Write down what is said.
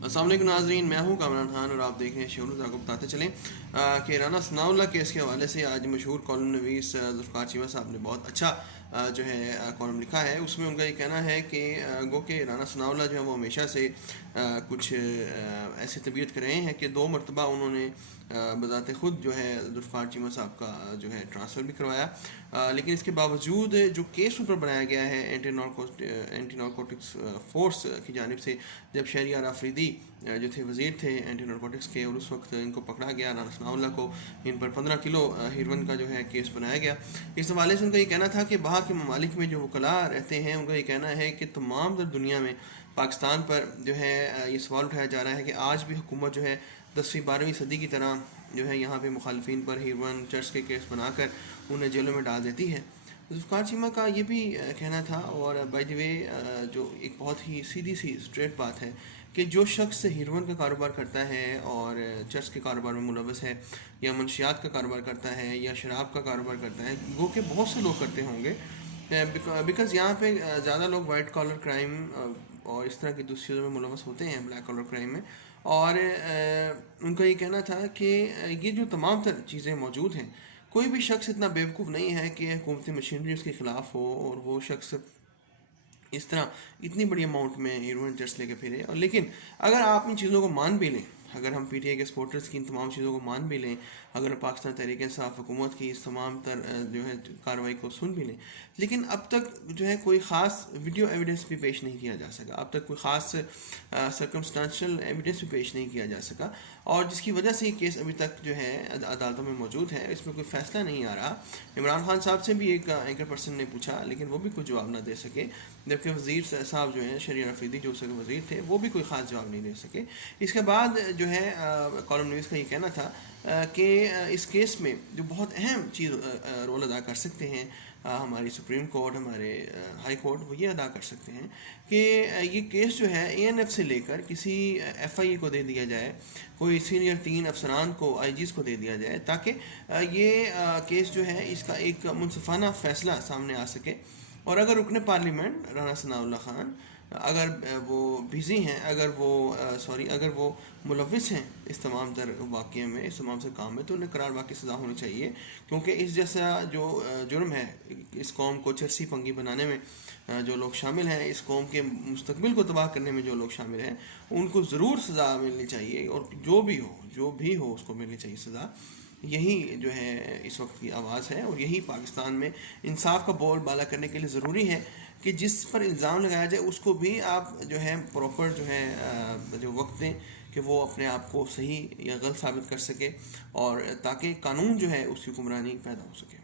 अस्सलाम वालेकुम नाज़रीन, मैं हूं कामरान खान और आप देख रहे हैं शोरूम। आपको बताते चलें कि राना सनाउल्लाह केस के हवाले से आज मशहूर कॉलम नवीस ज़ुल्फ़िकार चीमा साहब ने बहुत अच्छा जो है कॉलम लिखा है। उसमें उनका ये कहना है कि गो के राना सनाउल्लाह जो है वो हमेशा से कुछ ऐसे तबीयत कर रहे हैं कि 2 मरतबा उन्होंने बज़ाते ख़ुद जो है ज़ुल्फ़िकार चीमा साहब का जो है ट्रांसफ़र भी करवाया, लेकिन इसके बावजूद जो केस उन पर बनाया गया है एंटी नारकोटिक्स फोर्स की जानिब से, जब शहरियार आफरीदी जो थे वज़ीर थे एंटी नारकोटिक्स के, और उस वक्त इनको पकड़ा गया, राना सनाउल्लाह को, इन पर 15 किलो हीरोइन का जो है केस बनाया गया। इस हवाले से उनका ये कहना था कि बाहर के ममालिक में जो वकला रहते हैं उनका ये कहना है कि तमाम दुनिया में पाकिस्तान पर जो है ये सवाल उठाया जा रहा है कि आज भी हुकूमत जो है 10वीं 12वीं सदी की तरह जो है यहाँ पे मुखालिफिन पर हीरोइन चर्च के केस बनाकर उन्हें जेलों में डाल देती है। ज़ुल्फ़िकार चीमा का ये भी कहना था, और बाय द वे जो एक बहुत ही सीधी सी स्ट्रेट बात है कि जो शख्स हीरोइन का कारोबार करता है और चर्च के कारोबार में मुलव्वस है, या मंशियात का कारोबार करता है, या शराब का कारोबार करता है, गो के बहुत से लोग करते होंगे, बिकॉज़ यहाँ पे ज़्यादा लोग वाइट कॉलर क्राइम और इस तरह की दूसरी चीज़ों में मुलव्वस होते हैं, ब्लैक कॉलर क्राइम में। और उनका ये कहना था कि ये जो तमाम तर चीज़ें मौजूद हैं, कोई भी शख्स इतना बेवकूफ़ नहीं है कि हुकूमती मशीनरी उसके ख़िलाफ़ हो और वो शख्स इस तरह इतनी बड़ी अमाउंट में हीरोइन चर्च लेके फिरे। और लेकिन अगर आप इन चीज़ों को मान भी लें, अगर हम PTI के सपोर्टर्स की इन तमाम चीज़ों को मान भी लें, अगर पाकिस्तान तहरीक इंसाफ हुकूमत की इस तमाम तर जो है कार्रवाई को सुन भी लें, लेकिन अब तक जो है कोई ख़ास वीडियो एविडेंस भी पेश नहीं किया जा सका, अब तक कोई ख़ास सर्कमस्टांशियल एविडेंस भी पेश नहीं किया जा सका, और जिसकी वजह से ये केस अभी तक जो है अदालतों में मौजूद है, इसमें कोई फ़ैसला नहीं आ रहा। इमरान खान साहब से भी एक एंकर पर्सन ने पूछा, लेकिन वो भी कोई जवाब ना दे सके, जबकि वज़ीर साहब जो हैं शहरियार आफरीदी जो उसके वज़ीर थे, वो भी कोई ख़ास जवाब नहीं दे सके। इसके बाद जो है कॉलम नवीस का ये कहना था कि इस केस में जो बहुत अहम चीज़ रोल अदा कर सकते हैं हमारी सुप्रीम कोर्ट, हमारे हाई कोर्ट, वो ये अदा कर सकते हैं कि ये केस जो है ANF से लेकर किसी FIA को दे दिया जाए, कोई सीनियर 3 अफसरान को, IGs को दे दिया जाए, ताकि ये केस जो है इसका एक मुनसिफाना फ़ैसला सामने आ सके। और अगर रुकने पार्लियामेंट राना सनाउल्लाह खान अगर वो बिज़ी हैं, अगर वो मुलव्विस हैं इस तमाम तर वाक़ये में, इस तमाम से काम में, तो उन्हें करार वाक़ई सज़ा होनी चाहिए, क्योंकि इस जैसा जो जुर्म है, इस कौम को चरसी पंगी बनाने में जो लोग शामिल हैं, इस कौम के मुस्तकबिल को तबाह करने में जो लोग शामिल हैं, उनको ज़रूर सज़ा मिलनी चाहिए, और जो भी हो उसको मिलनी चाहिए सज़ा। यही जो है इस वक्त की आवाज़ है, और यही पाकिस्तान में इंसाफ का बोल बाला करने के लिए ज़रूरी है कि जिस पर इल्ज़ाम लगाया जाए उसको भी आप जो है प्रॉपर जो है जो वक्त दें कि वो अपने आप को सही या गलत साबित कर सके, और ताकि कानून जो है उसकी हुक्मरानी पैदा हो सके।